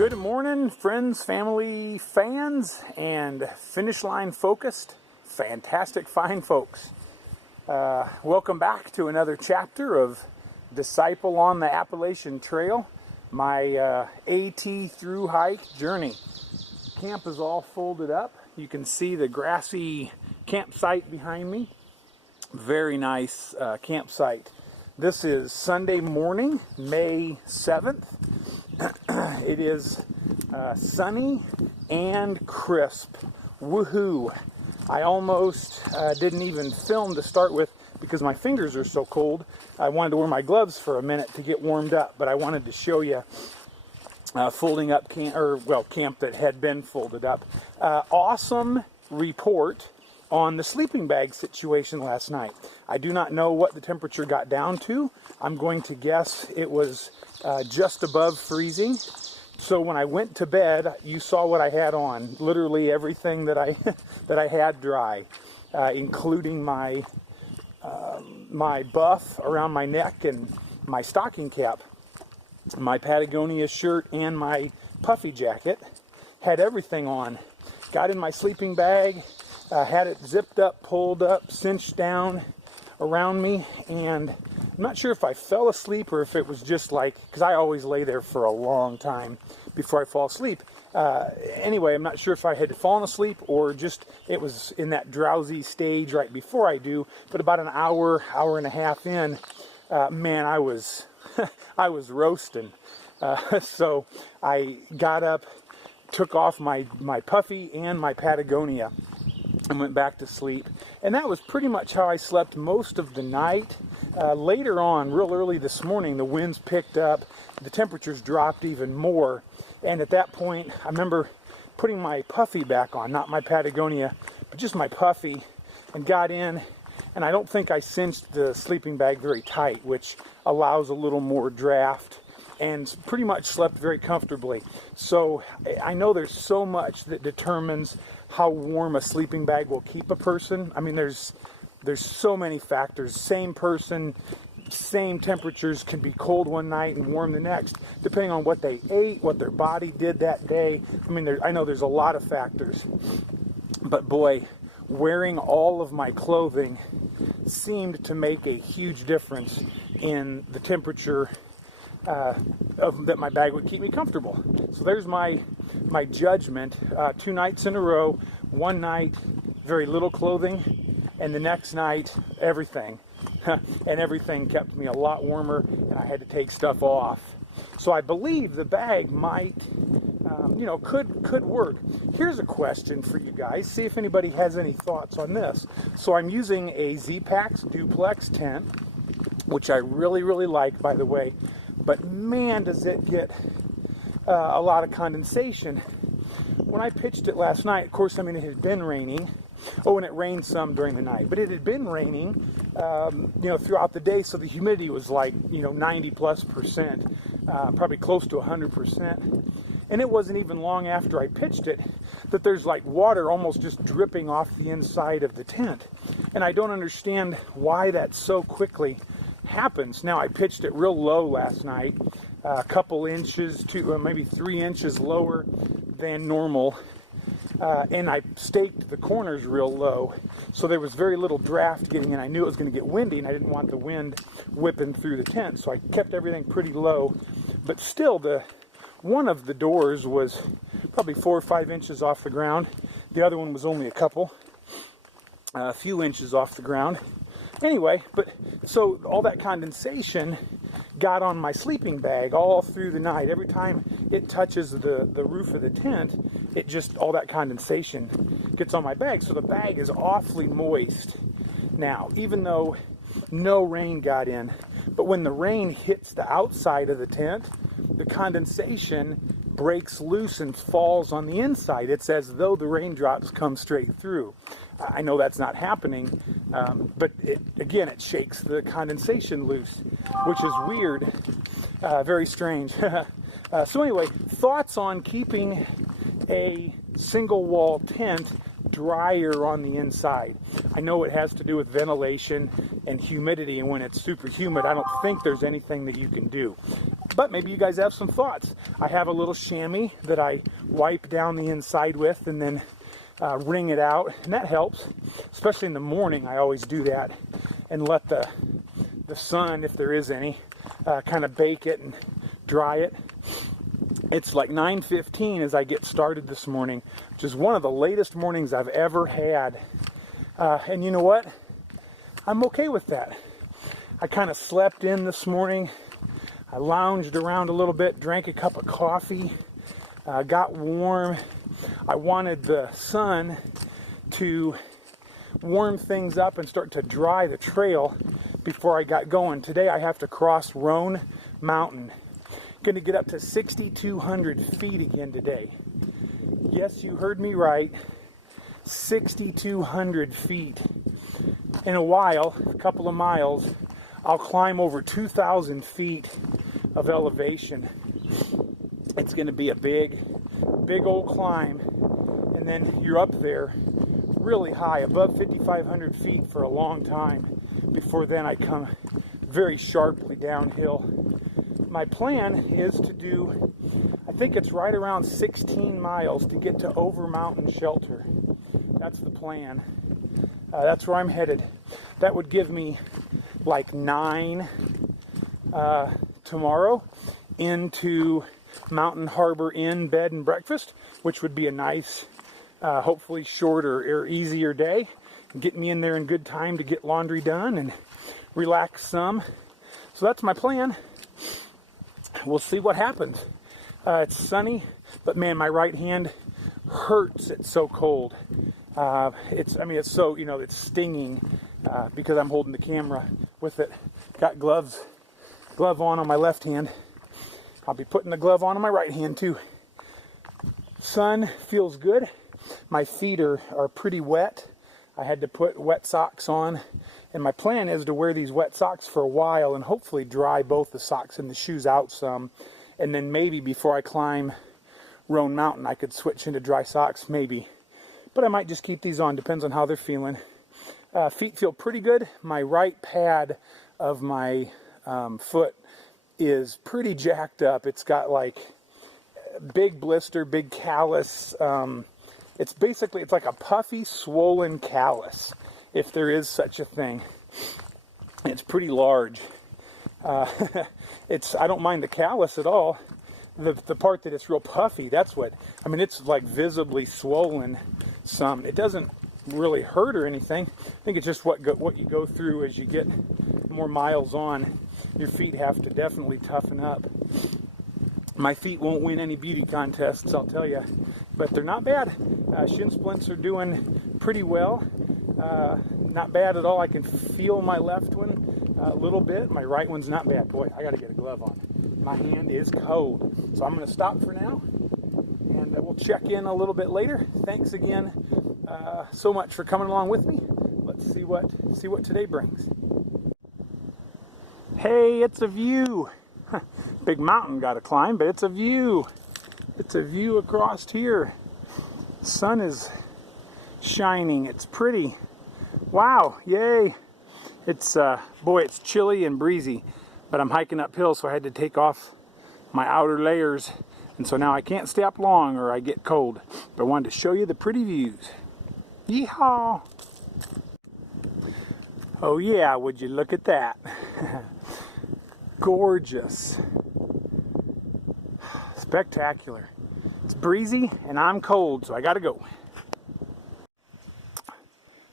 Good morning, friends, family, fans, and finish line focused, fantastic fine folks. Welcome back to another chapter of Disciple on the Appalachian Trail, my AT through hike journey. Camp is all folded up. You can see the grassy campsite behind me. Very nice campsite. This is Sunday morning, May 7th. It is sunny and crisp. Woohoo! I almost didn't even film to start with because my fingers are so cold. I wanted to wear my gloves for a minute to get warmed up, but I wanted to show you folding up camp that had been folded up. Awesome report on the sleeping bag situation last night. I do not know what the temperature got down to. I'm going to guess it was just above freezing. So when I went to bed, you saw what I had on. Literally everything that I that I had dry, including my my buff around my neck and my stocking cap, my Patagonia shirt, and my puffy jacket. Had everything on. Got in my sleeping bag. Had it zipped up, pulled up, cinched down around me, and I'm not sure if I fell asleep or if it was just like, because I always lay there for a long time before I fall asleep. Anyway, I'm not sure if I had fallen asleep or just it was in that drowsy stage right before I do, but about an hour and a half in, man, I was I was roasting. So I got up, took off my puffy and my Patagonia, and went back to sleep. And that was pretty much how I slept most of the night. Later on, real early this morning, the winds picked up, the temperatures dropped even more, and at that point I remember putting my puffy back on, not my Patagonia, but just my puffy, and got in, and I don't think I cinched the sleeping bag very tight, which allows a little more draft, and pretty much slept very comfortably. So I know there's so much that determines how warm a sleeping bag will keep a person. I mean, there's so many factors. Same person, same temperatures can be cold one night and warm the next, depending on what they ate, what their body did that day. I mean, I know there's a lot of factors. But boy, wearing all of my clothing seemed to make a huge difference in the temperature that my bag would keep me comfortable. So there's my judgment. 2 nights in a row. One night, very little clothing, and the next night, everything. And everything kept me a lot warmer, and I had to take stuff off. So I believe the bag might, could work. Here's a question for you guys. See if anybody has any thoughts on this. So I'm using a Z-Packs duplex tent, which I really, really like, by the way. But man, does it get a lot of condensation. When I pitched it last night, of course, I mean, it had been raining. Oh, and it rained some during the night. But it had been raining, throughout the day, so the humidity was like, 90+%, probably close to 100%. And it wasn't even long after I pitched it that there's like water almost just dripping off the inside of the tent. And I don't understand why that so quickly happens. Now, I pitched it real low last night, a couple inches to maybe 3 inches lower than normal, and I staked the corners real low, so there was very little draft getting in. I knew it was going to get windy, and I didn't want the wind whipping through the tent, so I kept everything pretty low. But still, one of the doors was probably 4 or 5 inches off the ground. The other one was only a few inches off the ground. Anyway, so all that condensation got on my sleeping bag all through the night. Every time it touches the roof of the tent, all that condensation gets on my bag. So the bag is awfully moist now, even though no rain got in. But when the rain hits the outside of the tent, the condensation breaks loose and falls on the inside. It's as though the raindrops come straight through. I know that's not happening, but it shakes the condensation loose, which is weird, very strange. So anyway, thoughts on keeping a single wall tent drier on the inside. I know it has to do with ventilation and humidity, and when it's super humid, I don't think there's anything that you can do. But maybe you guys have some thoughts. I have a little chamois that I wipe down the inside with and then wring it out, and that helps, especially in the morning. I always do that and let the sun, if there is any, kind of bake it and dry it. It's like 9:15 as I get started this morning, which is one of the latest mornings I've ever had. And you know what? I'm okay with that. I kind of slept in this morning. I lounged around a little bit, drank a cup of coffee, got warm. I wanted the sun to warm things up and start to dry the trail before I got going. Today I have to cross Roan Mountain. Going to get up to 6,200 feet again today. Yes, you heard me right. 6,200 feet. In a while, a couple of miles, I'll climb over 2,000 feet of elevation. It's going to be a big old climb. And then you're up there really high, above 5,500 feet for a long time. Before then, I come very sharply downhill. My plan is to do, I think it's right around 16 miles to get to Overmountain Shelter. That's the plan. That's where I'm headed. That would give me like 9 tomorrow into Mountain Harbor Inn bed and breakfast, which would be a nice, hopefully shorter or easier day. Get me in there in good time to get laundry done and relax some. So that's my plan. We'll see what happens. It's sunny, but man, my right hand hurts. It's so cold. It's so, it's stinging because I'm holding the camera with it. Got glove on my left hand. I'll be putting the glove on my right hand too. Sun feels good. My feet are pretty wet. I had to put wet socks on, and my plan is to wear these wet socks for a while and hopefully dry both the socks and the shoes out some, and then maybe before I climb Roan Mountain I could switch into dry socks, maybe. But I might just keep these on, depends on how they're feeling. Feet feel pretty good. My right pad of my foot is pretty jacked up. It's got like big blister, big callus. It's like a puffy, swollen callus, if there is such a thing. It's pretty large. I don't mind the callus at all. The part that it's real puffy, it's like visibly swollen some. It doesn't really hurt or anything. I think it's just what you go through as you get more miles on. Your feet have to definitely toughen up. My feet won't win any beauty contests, I'll tell you, but they're not bad. Shin splints are doing pretty well. Not bad at all. I can feel my left one a little bit. My right one's not bad. Boy, I got to get a glove on. My hand is cold. So I'm going to stop for now, and we'll check in a little bit later. Thanks again so much for coming along with me. Let's see what today brings. Hey, it's a view. Big mountain got to climb, but it's a view. It's a view across here. Sun is shining. It's pretty. Wow, yay. It's it's chilly and breezy, but I'm hiking uphill, so I had to take off my outer layers, and so now I can't stay up long or I get cold. But I wanted to show you the pretty views. Yeehaw! Oh yeah, would you look at that? Gorgeous. Spectacular. It's breezy and I'm cold, so I gotta go.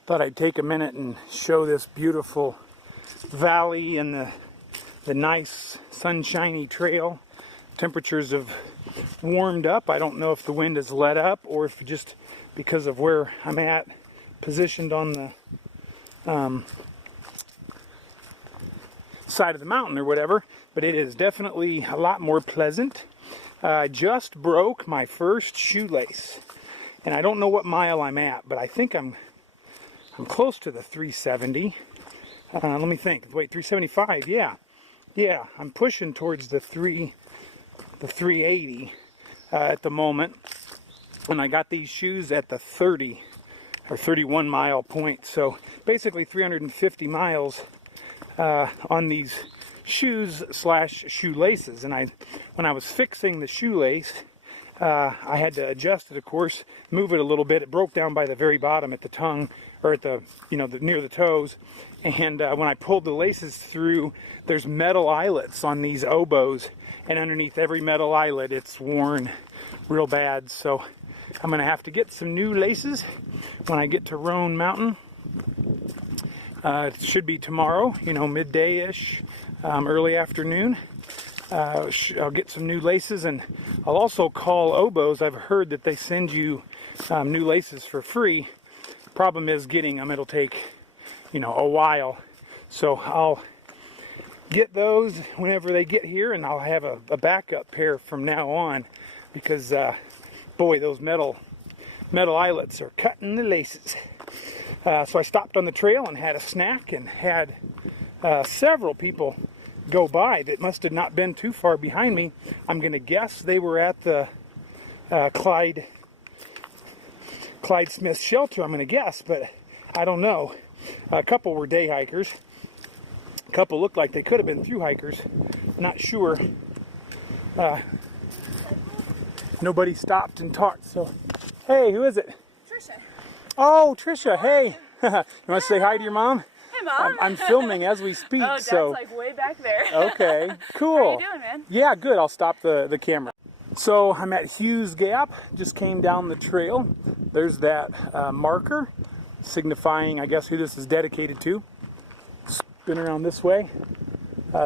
Thought I'd take a minute and show this beautiful valley and the nice sunshiny trail. Temperatures have warmed up. I don't know if the wind has let up or if just because of where I'm at, positioned on the side of the mountain or whatever, but it is definitely a lot more pleasant. I just broke my first shoelace, and I don't know what mile I'm at, but I think I'm close to the 370. Let me think. Wait, 375. Yeah, I'm pushing towards the 380 at the moment, and I got these shoes at the 30. or 31 mile point. So basically 350 miles on these shoes slash shoelaces. And when I was fixing the shoelace, I had to adjust it, of course, move it a little bit. It broke down by the very bottom at the tongue, or at the, near the toes. And when I pulled the laces through, there's metal eyelets on these oboes, and underneath every metal eyelet, it's worn real bad. So I'm going to have to get some new laces when I get to Roan Mountain. It should be tomorrow, midday-ish, early afternoon. I'll get some new laces, and I'll also call oboes. I've heard that they send you new laces for free. Problem is getting them. It'll take, a while. So I'll get those whenever they get here, and I'll have a backup pair from now on, because boy, those metal eyelets are cutting the laces. So I stopped on the trail and had a snack, and had several people go by that must have not been too far behind me. I'm going to guess they were at the Clyde Smith shelter, I'm going to guess, but I don't know. A couple were day hikers. A couple looked like they could have been through hikers. Not sure. Nobody stopped and talked, so. Hey, who is it? Trisha. Oh, Trisha, hey. You want to say hi to your mom? Hey, Mom. I'm filming as we speak, Dad's so. like way back there. Okay, cool. How you doing, man? Yeah, good. I'll stop the camera. So I'm at Hughes Gap. Just came down the trail. There's that marker signifying, I guess, who this is dedicated to. Spin around this way.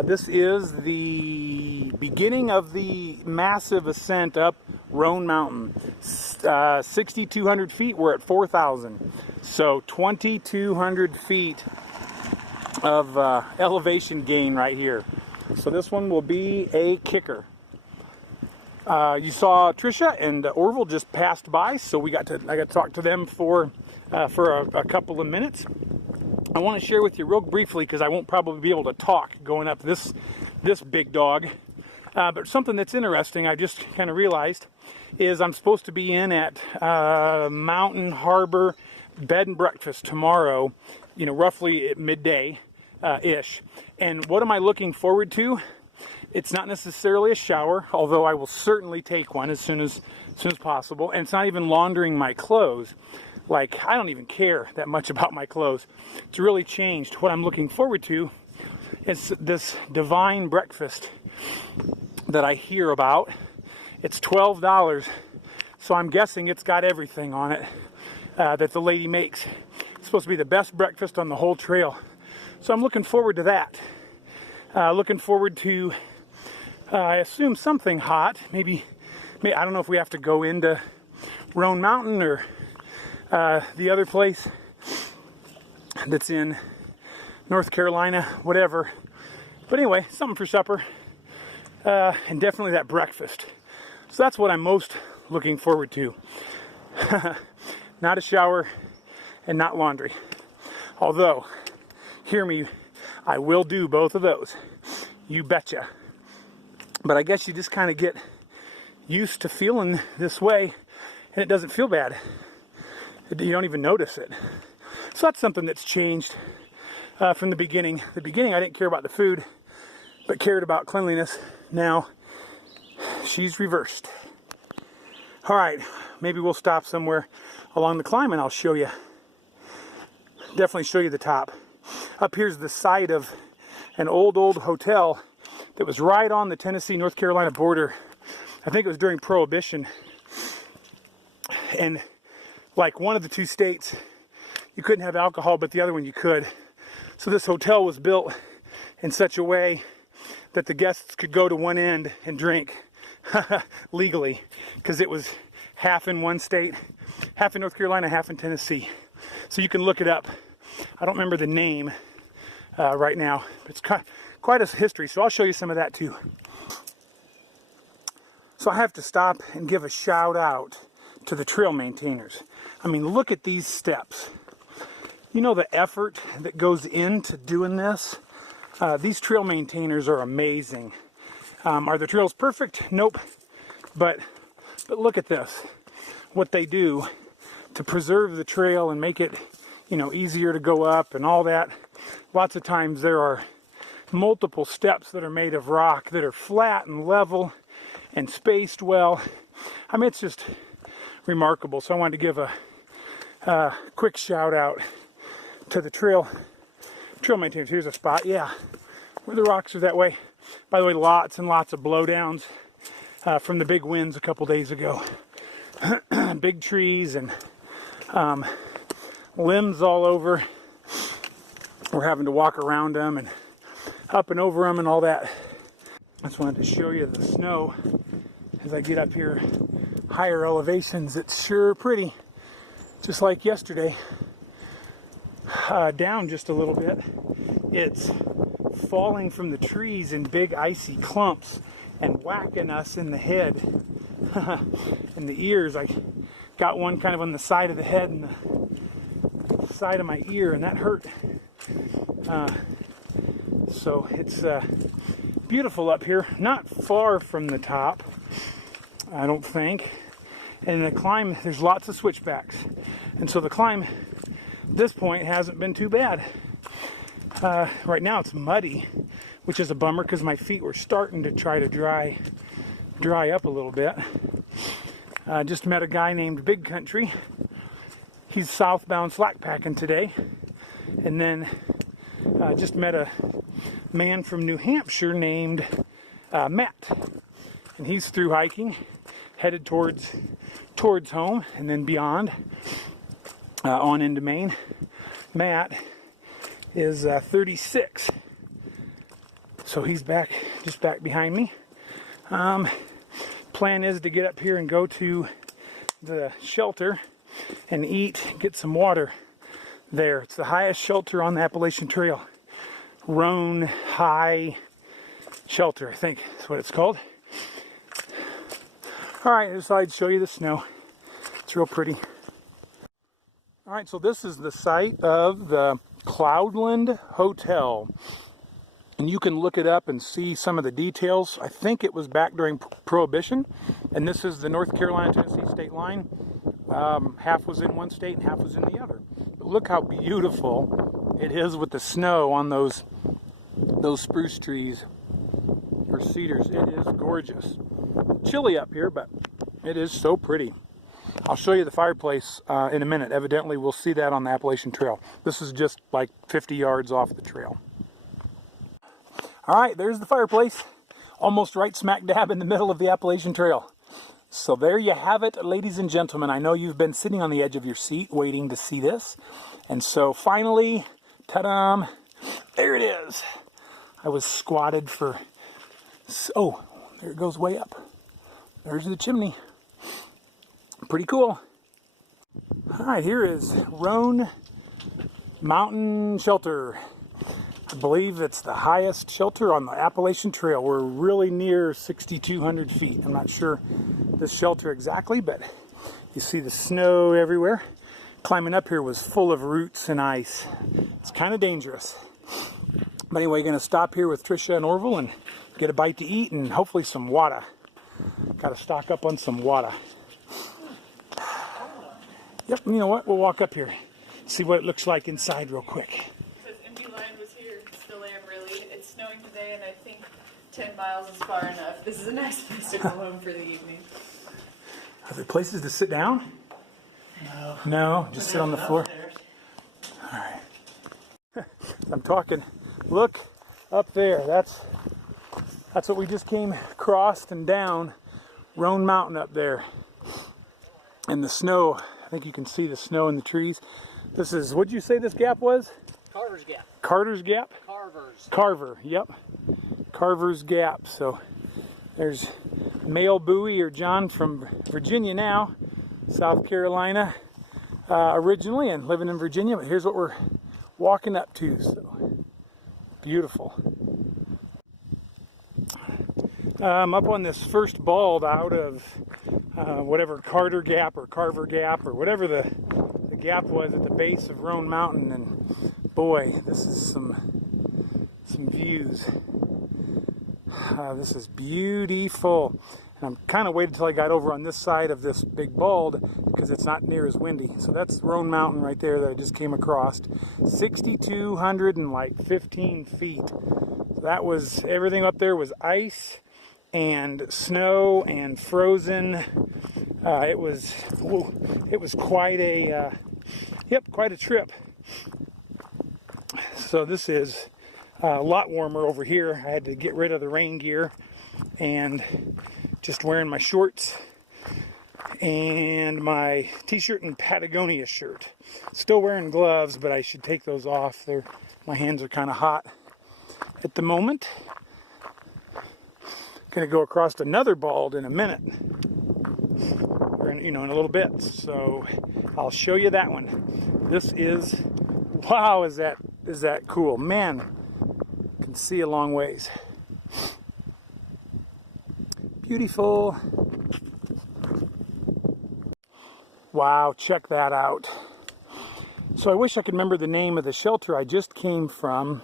This is the beginning of the massive ascent up Roan Mountain. 6,200 feet. We're at 4,000. So 2,200 feet of elevation gain right here. So this one will be a kicker. You saw Trisha and Orville just passed by, so I got to talk to them for a couple of minutes. I want to share with you real briefly, because I won't probably be able to talk going up this big dog. But something that's interesting, I just kind of realized, is I'm supposed to be in at Mountain Harbor Bed and Breakfast tomorrow, roughly at midday ish. And what am I looking forward to? It's not necessarily a shower, although I will certainly take one as soon as possible. And it's not even laundering my clothes. Like, I don't even care that much about my clothes. It's really changed. What I'm looking forward to is this divine breakfast that I hear about. It's $12, so I'm guessing it's got everything on it that the lady makes. It's supposed to be the best breakfast on the whole trail. So I'm looking forward to that. Looking forward to, I assume, something hot. Maybe, I don't know if we have to go into Roan Mountain or the other place that's in North Carolina, whatever. But anyway, something for supper. And definitely that breakfast. So that's what I'm most looking forward to. Not a shower and not laundry. Although, hear me, I will do both of those. You betcha. But I guess you just kind of get used to feeling this way, and it doesn't feel bad. You don't even notice it. So that's something that's changed from the beginning. The beginning, I didn't care about the food, but cared about cleanliness. Now, she's reversed. All right, maybe we'll stop somewhere along the climb, and I'll show you. Definitely show you the top. Up here's the site of an old hotel that was right on the Tennessee-North Carolina border. I think it was during Prohibition. And like one of the two states, you couldn't have alcohol, but the other one you could. So this hotel was built in such a way that the guests could go to one end and drink legally, because it was half in one state, half in North Carolina, half in Tennessee. So you can look it up. I don't remember the name right now. It's quite a history, so I'll show you some of that too. So I have to stop and give a shout out to the trail maintainers. I mean, look at these steps. You know the effort that goes into doing this? These trail maintainers are amazing. Are the trails perfect? Nope. But look at this. What they do to preserve the trail and make it, you know, easier to go up and all that. Lots of times there are multiple steps that are made of rock that are flat and level and spaced well. I mean, it's just remarkable. So I wanted to give a quick shout out to the trail maintainers. Here's a spot, yeah, where the rocks are that way. By the way, lots and lots of blowdowns from the big winds a couple days ago. Big trees and limbs all over. We're having to walk around them and up and over them and all that. I just wanted to show you the snow as I get up here higher elevations. It's sure pretty, just like yesterday. Down just a little bit, it's falling from the trees in big icy clumps and whacking us in the head and the ears. I got one kind of on the side of the head and the side of my ear, and that hurt. So it's beautiful up here, not far from the top, I don't think. And the climb, there's lots of switchbacks, and so the climb at this point hasn't been too bad. Right now it's muddy, which is a bummer because my feet were starting to try to dry up a little bit. Just met a guy named Big Country. He's southbound slackpacking today. And then just met a man from New Hampshire named Matt. And he's through hiking, headed towards home and then beyond on into Maine. Matt is 36. So he's just back behind me. Plan is to get up here and go to the shelter and get some water there. It's the highest shelter on the Appalachian Trail. Rone High Shelter, I think is what it's called. Alright, I decided to show you the snow. It's real pretty. Alright, so this is the site of the Cloudland Hotel. And you can look it up and see some of the details. I think it was back during Prohibition. And this is the North Carolina-Tennessee state line. Half was in one state and half was in the other. But look how beautiful it is with the snow on those spruce trees or cedars. It is gorgeous. Chilly up here, but it is so pretty. I'll show you the fireplace in a minute. Evidently, we'll see that on the Appalachian Trail. This is just like 50 yards off the trail. All right, there's the fireplace. Almost right smack dab in the middle of the Appalachian Trail. So there you have it, ladies and gentlemen. I know you've been sitting on the edge of your seat waiting to see this. And so finally, ta-da, there it is. I was squatted for, oh, there it goes way up. There's the chimney. Pretty cool. All right, here is Roan Mountain Shelter. I believe it's the highest shelter on the Appalachian Trail. We're really near 6,200 feet. I'm not sure this shelter exactly, but you see the snow everywhere. Climbing up here was full of roots and ice. It's kind of dangerous. But anyway, going to stop here with Trisha and Orville and get a bite to eat and hopefully some water. Got to stock up on some water. Yep, you know what? We'll walk up here, see what it looks like inside real quick. Snowing today, and I think 10 miles is far enough. This is a nice place to go home for the evening. Are there places to sit down? No. No, just sit on the floor. All right. I'm talking. Look up there. That's what we just came across and down Roan Mountain up there. And the snow. I think you can see the snow in the trees. This is, what'd you say this gap was? Carver's Gap. Carter's Gap? Carver, yep. Carver's Gap. So there's Male Bowie or John from Virginia now, South Carolina originally, and living in Virginia. But here's what we're walking up to. So beautiful. Up on this first bald out of whatever Carter Gap or Carver Gap or whatever the gap was at the base of Roan Mountain, and boy, this is some views. This is beautiful. And I'm kind of waited till I got over on this side of this big bald because it's not near as windy. So that's Roan Mountain right there that I just came across. 6,215 feet. So that was, everything up there was ice and snow and frozen. It was quite a quite a trip. So this is a lot warmer over here. I had to get rid of the rain gear and just wearing my shorts and my t-shirt and Patagonia shirt. Still wearing gloves, but I should take those off. My hands are kind of hot at the moment. Gonna go across another bald in a minute, or in a little bit. So I'll show you that one. This is, wow, is that cool, man. Can see a long ways. Beautiful. Wow, check that out. So I wish I could remember the name of the shelter I just came from.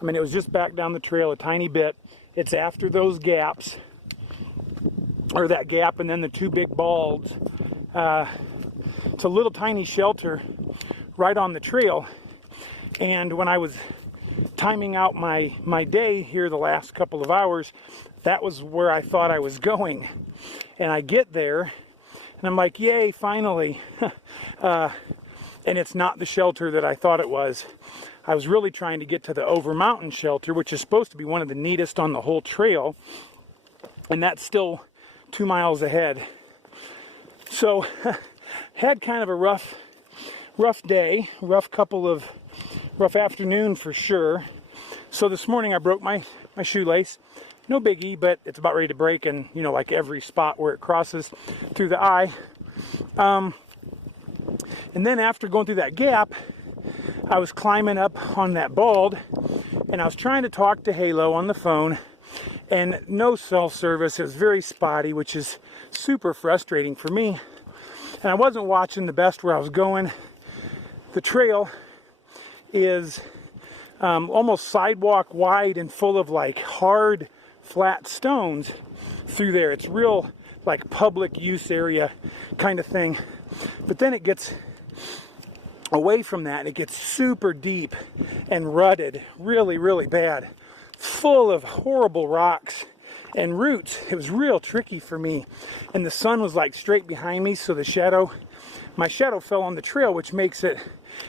I mean, it was just back down the trail a tiny bit. It's after those gaps, or that gap and then the two big balds. It's a little tiny shelter right on the trail. And when I was timing out my day here the last couple of hours, that was where I thought I was going. And I get there and I'm like, yay, finally. And it's not the shelter that I thought it was. I was really trying to get to the Overmountain Shelter, which is supposed to be one of the neatest on the whole trail. And that's still 2 miles ahead. So had kind of a rough day, rough afternoon for sure. So this morning I broke my shoelace. No biggie, but it's about ready to break, and like every spot where it crosses through the eye. And then after going through that gap, I was climbing up on that bald, and I was trying to talk to Halo on the phone, and no cell service. It was very spotty, which is super frustrating for me. And I wasn't watching the best where I was going. The trail is almost sidewalk wide and full of like hard, flat stones through there. It's real like public use area kind of thing. But then it gets away from that and it gets super deep and rutted, really, really bad, full of horrible rocks and roots. It was real tricky for me, and the sun was like straight behind me, so my shadow fell on the trail, which makes it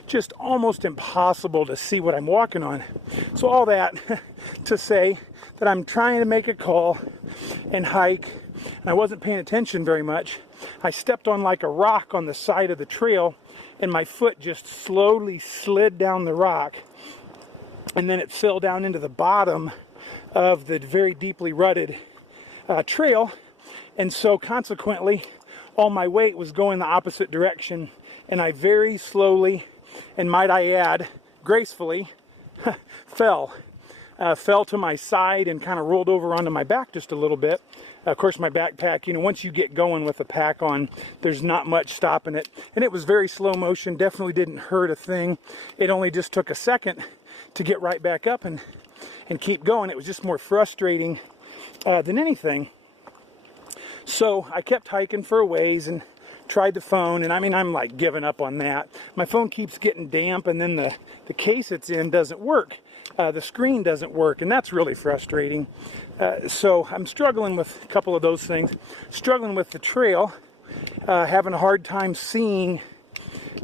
just almost impossible to see what I'm walking on. So all that to say that I'm trying to make a call and hike, and I wasn't paying attention very much. I stepped on like a rock on the side of the trail, and my foot just slowly slid down the rock, and then it fell down into the bottom of the very deeply rutted trail. And so consequently, all my weight was going the opposite direction, and I very slowly, and might I add, gracefully, fell to my side and kind of rolled over onto my back just a little bit. Of course, my backpack, once you get going with a pack on, there's not much stopping it. And it was very slow motion, definitely didn't hurt a thing. It only just took a second to get right back up and keep going. It was just more frustrating than anything. So I kept hiking for a ways and tried the phone, and I mean, I'm like giving up on that. My phone keeps getting damp, and then the case it's in doesn't work. The screen doesn't work, and that's really frustrating. So I'm struggling with a couple of those things. Struggling with the trail, having a hard time seeing,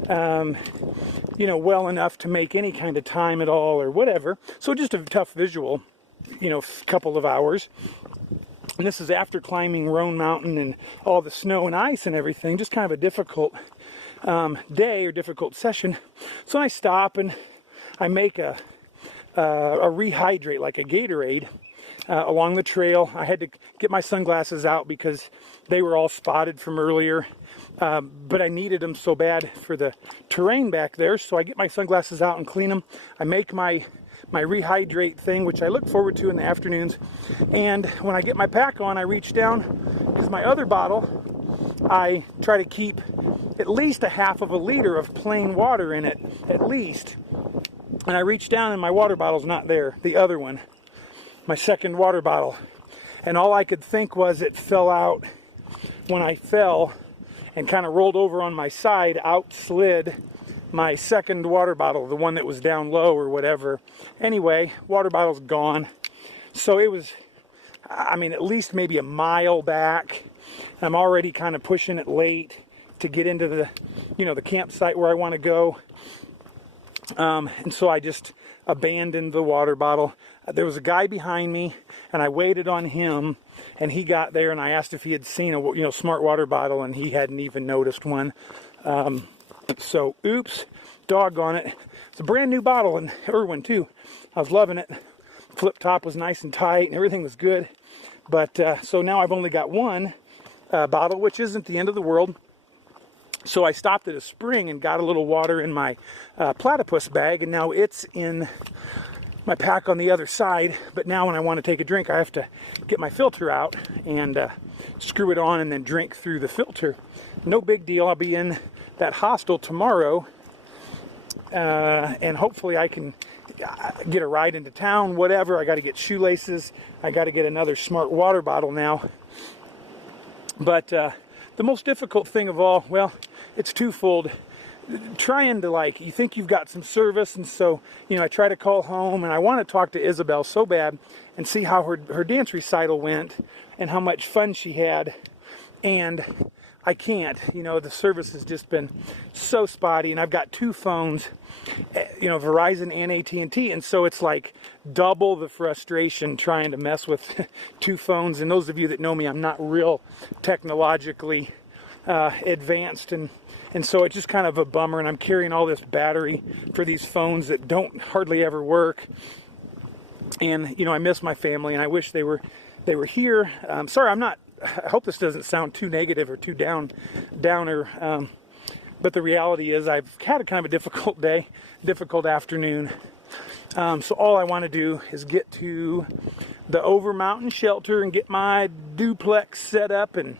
well enough to make any kind of time at all or whatever. So just a tough visual, couple of hours. And this is after climbing Roan Mountain and all the snow and ice and everything. Just kind of a difficult day or difficult session. So I stop and I make a rehydrate, like a Gatorade, along the trail. I had to get my sunglasses out because they were all spotted from earlier. But I needed them so bad for the terrain back there. So I get my sunglasses out and clean them. I make my rehydrate thing, which I look forward to in the afternoons. And when I get my pack on, I reach down, because my other bottle, I try to keep at least a half of a liter of plain water in it, at least. And I reach down and my water bottle's not there, the other one, my second water bottle. And all I could think was it fell out when I fell, and kind of rolled over on my side, out slid my second water bottle, the one that was down low or whatever. Anyway, water bottle's gone. So it was, I mean, at least maybe a mile back. I'm already kind of pushing it late to get into the, the campsite where I want to go. And so I just abandoned the water bottle. There was a guy behind me, and I waited on him, and he got there, and I asked if he had seen a smart water bottle, and he hadn't even noticed one. So oops, doggone it. It's a brand new bottle, and Irwin too. I was loving it. Flip top was nice and tight, and everything was good. But so now I've only got one bottle, which isn't the end of the world. So I stopped at a spring and got a little water in my platypus bag, and now it's in my pack on the other side. But now when I want to take a drink, I have to get my filter out and screw it on and then drink through the filter. No big deal. I'll be in that hostel tomorrow, and hopefully I can get a ride into town, whatever. I got to get shoelaces. I got to get another smart water bottle now. But the most difficult thing of all, well, it's twofold. Trying to, you think you've got some service, and so, I try to call home, and I want to talk to Isabel so bad and see how her dance recital went and how much fun she had, and I can't. The service has just been so spotty, and I've got two phones, Verizon and AT&T, and so it's like double the frustration trying to mess with two phones. And those of you that know me, I'm not real technologically advanced, and so it's just kind of a bummer, and I'm carrying all this battery for these phones that don't hardly ever work. And I miss my family, and I wish they were here. Sorry, I hope this doesn't sound too negative or too downer, but the reality is I've had a kind of a difficult day, difficult afternoon. So all I want to do is get to the Overmountain Shelter and get my duplex set up and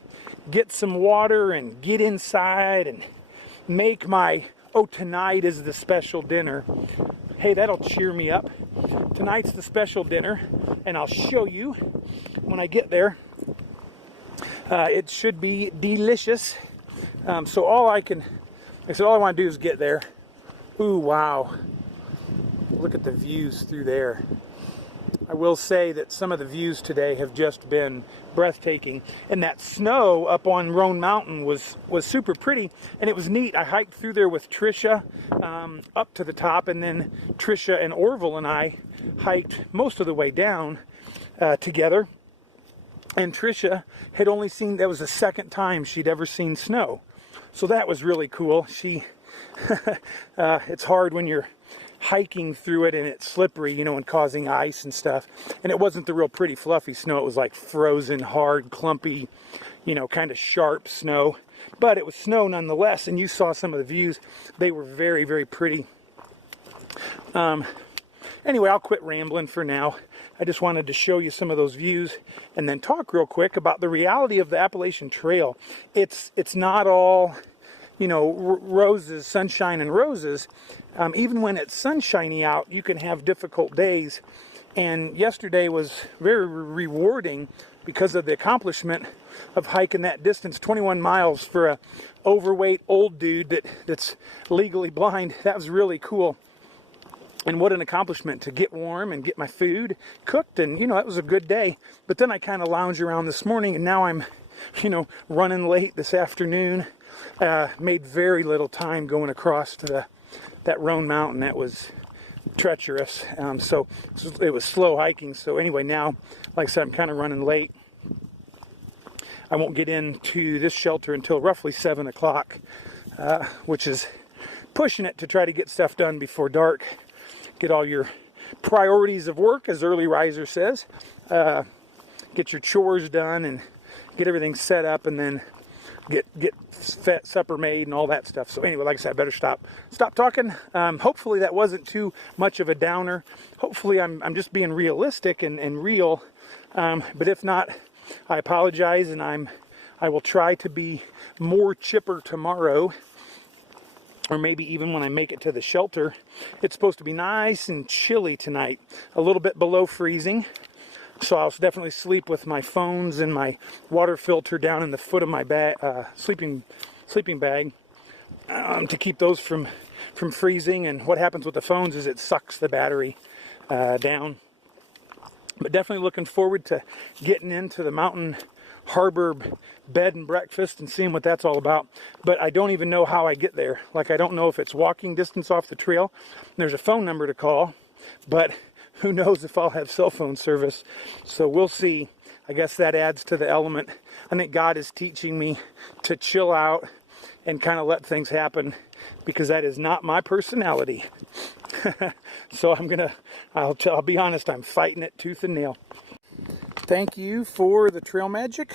get some water and get inside and make my, tonight is the special dinner. Hey, that'll cheer me up. Tonight's the special dinner, and I'll show you when I get there. It should be delicious. So all I want to do is get there. Ooh, wow. Look at the views through there. I will say that some of the views today have just been breathtaking. And that snow up on Rone Mountain was super pretty, and it was neat. I hiked through there with Trisha up to the top, and then Trisha and Orville and I hiked most of the way down together. And Trisha had only seen, that was the second time she'd ever seen snow. So that was really cool. It's hard when you're hiking through it and it's slippery, and causing ice and stuff. And it wasn't the real pretty fluffy snow. It was like frozen, hard, clumpy, kind of sharp snow. But it was snow nonetheless, and you saw some of the views. They were very, very pretty. Anyway, I'll quit rambling for now. I just wanted to show you some of those views and then talk real quick about the reality of the Appalachian Trail. It's not all, roses, sunshine and roses. Even when it's sunshiny out, you can have difficult days. And yesterday was very rewarding because of the accomplishment of hiking that distance, 21 miles for a overweight old dude that's legally blind. That was really cool. And what an accomplishment to get warm and get my food cooked. And, it was a good day. But then I kind of lounged around this morning, and now I'm, running late this afternoon. Made very little time going across to that Roan Mountain. That was treacherous. So it was slow hiking. So anyway, now, like I said, I'm kind of running late. I won't get into this shelter until roughly 7 o'clock, which is pushing it to try to get stuff done before dark. Get all your priorities of work, as Early Riser says. Get your chores done and get everything set up, and then get supper made and all that stuff. So anyway, like I said, I better stop talking. Hopefully that wasn't too much of a downer. Hopefully I'm just being realistic and real. But if not, I apologize, and I will try to be more chipper tomorrow. Or maybe even when I make it to the shelter. It's supposed to be nice and chilly tonight, a little bit below freezing. So I'll definitely sleep with my phones and my water filter down in the foot of my sleeping sleeping bag to keep those from freezing. And what happens with the phones is it sucks the battery down. But definitely looking forward to getting into the Mountain Harbor bed and breakfast and seeing what that's all about. But I don't even know how I get there. Like, I don't know if it's walking distance off the trail. There's a phone number to call, but who knows if I'll have cell phone service. So we'll see. I guess that adds to the element. I think God is teaching me to chill out and kind of let things happen, because that is not my personality. So I'll be honest, I'm fighting it tooth and nail. Thank you for the trail magic.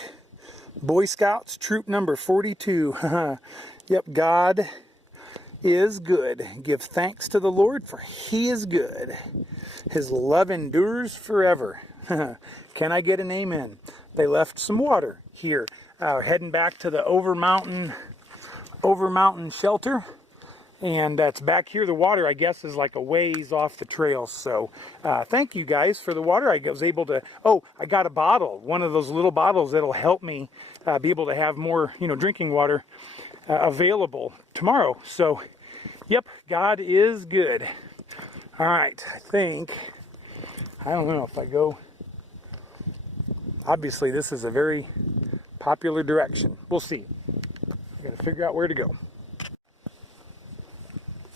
Boy Scouts troop number 42. Yep, God is good. Give thanks to the Lord, for he is good. His love endures forever. Can I get an amen? They left some water here. Heading back to the Overmountain Shelter. And that's back here. The water, I guess, is like a ways off the trail. So thank you guys for the water. I was able to, I got a bottle, one of those little bottles that'll help me be able to have more, drinking water available tomorrow. So, yep, God is good. All right, I don't know if I go, obviously this is a very popular direction. We'll see. I got to figure out where to go.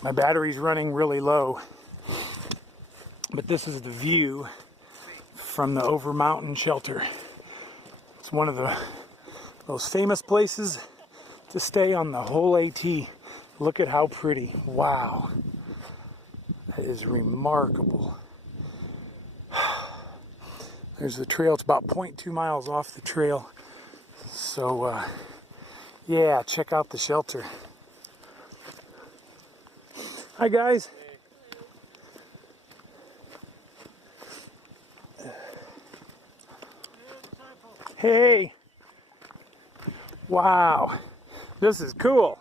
My battery's running really low, but this is the view from the Overmountain Shelter. It's one of the most famous places to stay on the whole AT. Look at how pretty. Wow. That is remarkable. There's the trail. It's about 0.2 miles off the trail. So, yeah, check out the shelter. Hi, guys. Hey. Wow. This is cool.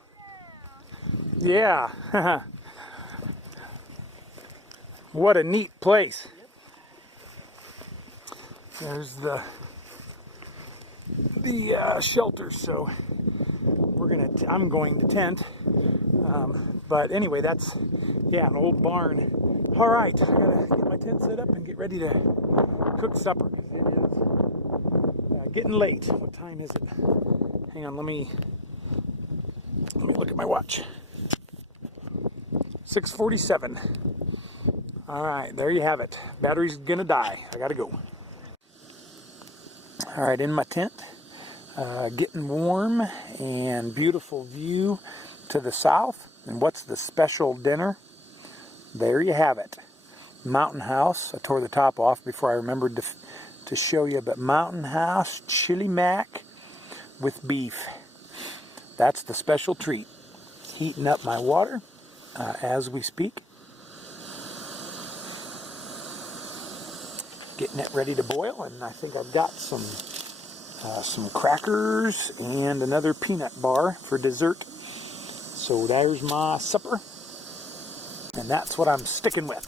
Yeah. What a neat place. There's the shelter. So I'm going to tent. But anyway, that's, an old barn. All right, I gotta get my tent set up and get ready to cook supper, because it is getting late. What time is it? Hang on, let me look at my watch. 6:47. All right, there you have it. Battery's gonna die. I gotta go. All right, in my tent, getting warm and beautiful view to the south. And what's the special dinner? There you have it. Mountain House. I tore the top off before I remembered to show you, but Mountain House chili mac with beef. That's the special treat. Heating up my water as we speak. Getting it ready to boil, and I think I've got some crackers and another peanut bar for dessert. So there's my supper, and that's what I'm sticking with.